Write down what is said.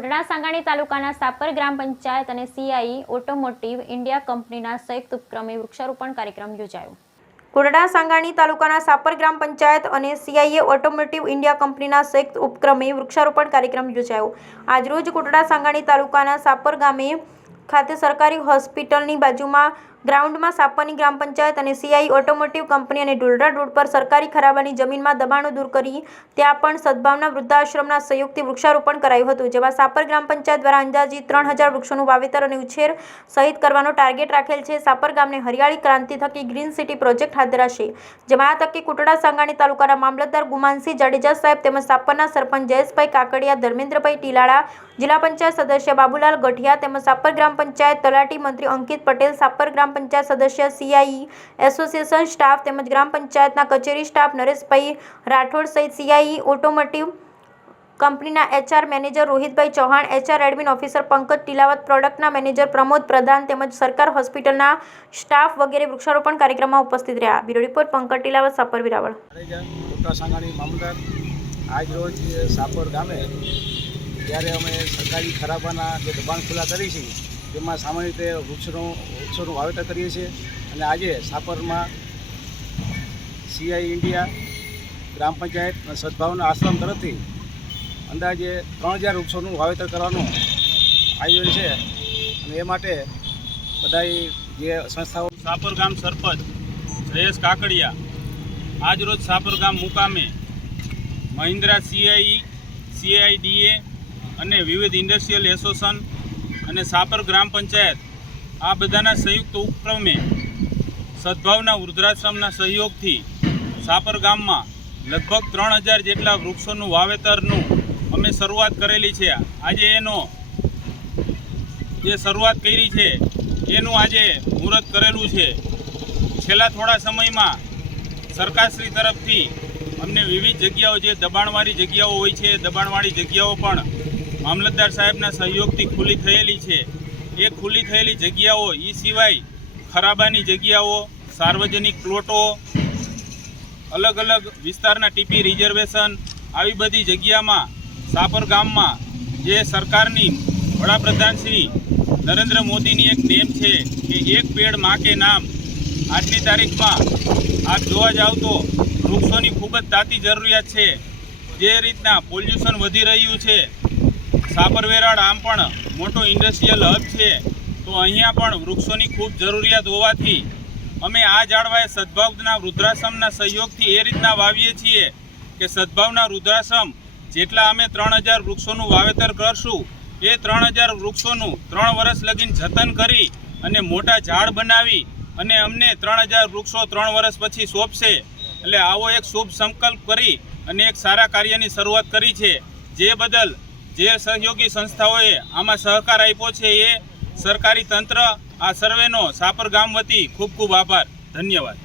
કોટડા સાંગાણી તાલુકાના સાપર ગ્રામ પંચાયત અને CI automotive India કંપનીના સંયુક્ત ઉપક્રમે વૃક્ષારોપણ કાર્યક્રમ યોજાયો। કોટડા સાંગાણી તાલુકાના સાપર ગ્રામ પંચાયત અને સીઆઈ ઓટોમોટિવ ઇન્ડિયા કંપનીના સંયુક્ત ઉપક્રમે વૃક્ષારોપણ કાર્યક્રમ યોજાયો। આજરોજ કોટડા સાંગાણી તાલુકાના સાપર ગામે ખાતે સરકારી હોસ્પિટલની બાજુમાં ગ્રાઉન્ડમાં સાપરની ગ્રામ પંચાયત અને સીઆઈ ઓટોમોટિવ કંપની અને ઢોલરા રોડ પર સરકારી ખરાબાની જમીનમાં દબાણો દૂર કરી ત્યાં પણ સદભાવના વૃદ્ધાશ્રમના સહયોગથી વૃક્ષારોપણ કરાયું હતું, જેમાં સાપર ગ્રામ પંચાયત દ્વારા અંદાજિત 3000 વૃક્ષોનું વાવેતર અને ઉછેર સહિત કરવાનો ટાર્ગેટ રાખેલ છે। સાપર ગામને હરિયાળી ક્રાંતિ થકી ગ્રીન સિટી પ્રોજેક્ટ હાથ ધરાશે, જેમાં આ તકે કોટડા સાંગાણી તાલુકાના મામલતદાર ગુમાનસિંહ જાડેજા સાહેબ તેમજ સાપરના સરપંચ જયેશભાઈ કાકડિયા, ધર્મેન્દ્રભાઈ ટીલાળા, જિલ્લા પંચાયત સદસ્ય બાબુલાલ ગઠિયા તેમજ સાપર ગ્રામ પંચાયત તલાટી મંત્રી અંકિત પટેલ, સાપર ગ્રામ પંચાયત સદસ્ય સીઆઈ એસોસિએશન સ્ટાફ તેમજ ગ્રામ પંચાયતના કચેરી સ્ટાફ નરેશભાઈ રાઠોડ સહિત સીઆઈ ઓટોમોટિવ કંપનીના HR manager Rohitbhai Chauhan, HR admin officer Pankaj Tilavat, પ્રોડક્ટના મેનેજર પ્રમોદ પ્રધાન તેમજ સરકાર હોસ્પિટલના સ્ટાફ વગેરે વૃક્ષારોપણ કાર્યક્રમમાં ઉપસ્થિત રહ્યા। Bureau report Pankaj Tilavat, Sapar Veraval. કોટડા સાંગાણી મામલતદાર આજ રોજ સાપર ગામે જ્યારે અમે સરકારી ખરાબાના જે દબાણ ખુલ્લા કરી છે તેમાં સામાન્ય રીતે વૃક્ષોનું વાવેતર કરીએ છીએ અને આજે સાપરમાં સીઆઈ ઇન્ડિયા ગ્રામ પંચાયત અને સદભાવના આશ્રમ તરફથી અંદાજે 3000 વૃક્ષોનું વાવેતર કરવાનું આયોજન છે અને એ માટે બધા જે સંસ્થાઓ સાપર ગામ સરપંચ જયેશ કાકડિયા આજરોજ સાપર ગામ મુકામે મહિન્દ્રા સીઆઈડીએ અને વિવિધ ઇન્ડસ્ટ્રીયલ એસોસિએશન અને સાપર ગ્રામ પંચાયત આ બધાના સંયુક્ત ઉપક્રમે સદભાવના વૃદ્ધાશ્રમના સહયોગથી સાપર ગામમાં લગભગ 3000 જેટલા વૃક્ષોનું વાવેતરનું અમે શરૂઆત કરેલી છે। આજે એનો જે શરૂઆત કરી છે એનું આજે મુહૂર્ત કરેલું છે। છેલ્લા થોડા સમયમાં સરકારશ્રી તરફથી અમને વિવિધ જગ્યાઓ જે દબાણવાળી જગ્યાઓ હોય છે દબાણવાળી જગ્યાઓ પણ મામલતદાર સાહેબના સહયોગથી ખુલ્લી થયેલી છે। એ ખુલ્લી થયેલી જગ્યાઓ એ સિવાય ખરાબાની જગ્યાઓ, સાર્વજનિક પ્લોટો, અલગ અલગ વિસ્તારના ટીપી રિઝર્વેશન આવી બધી જગ્યામાં સાપર ગામમાં જે સરકારની વડાપ્રધાન શ્રી નરેન્દ્ર મોદીની એક નેમ છે કે એક પેડ માં કે નામ, આજની તારીખમાં આપ જોવા જાવ તો વૃક્ષોની ખૂબ જ તાતી જરૂરિયાત છે। જે રીતના પોલ્યુશન વધી રહ્યું છે, સાપર વેરાવળ આમ પણ મોટો ઇન્ડસ્ટ્રીયલ હબ છે, તો અહીંયા પણ વૃક્ષોની ખૂબ જરૂરિયાત હોવાથી અમે આ ઝાડવાએ સદભાવના વૃદ્ધાશ્રમના સહયોગથી એ રીતના વાવીએ છીએ કે સદભાવના વૃદ્ધાશ્રમ જેટલા અમે 3000 વૃક્ષોનું વાવેતર કરશું એ 3000 વૃક્ષોનું 3 વર્ષ લગીન જતન કરી અને મોટા ઝાડ બનાવી અને અમને 3000 વૃક્ષો 3 વર્ષ પછી સોંપશે। એટલે આવો એક શુભ સંકલ્પ કરી અને એક સારા કાર્યની શરૂઆત કરી છે, જે બદલ જે સહયોગી સંસ્થાઓએ આમાં સહકાર આપ્યો છે એ સરકારી તંત્ર આ સર્વેનો સાપર ગામ વતી ખૂબ ખૂબ આભાર, ધન્યવાદ।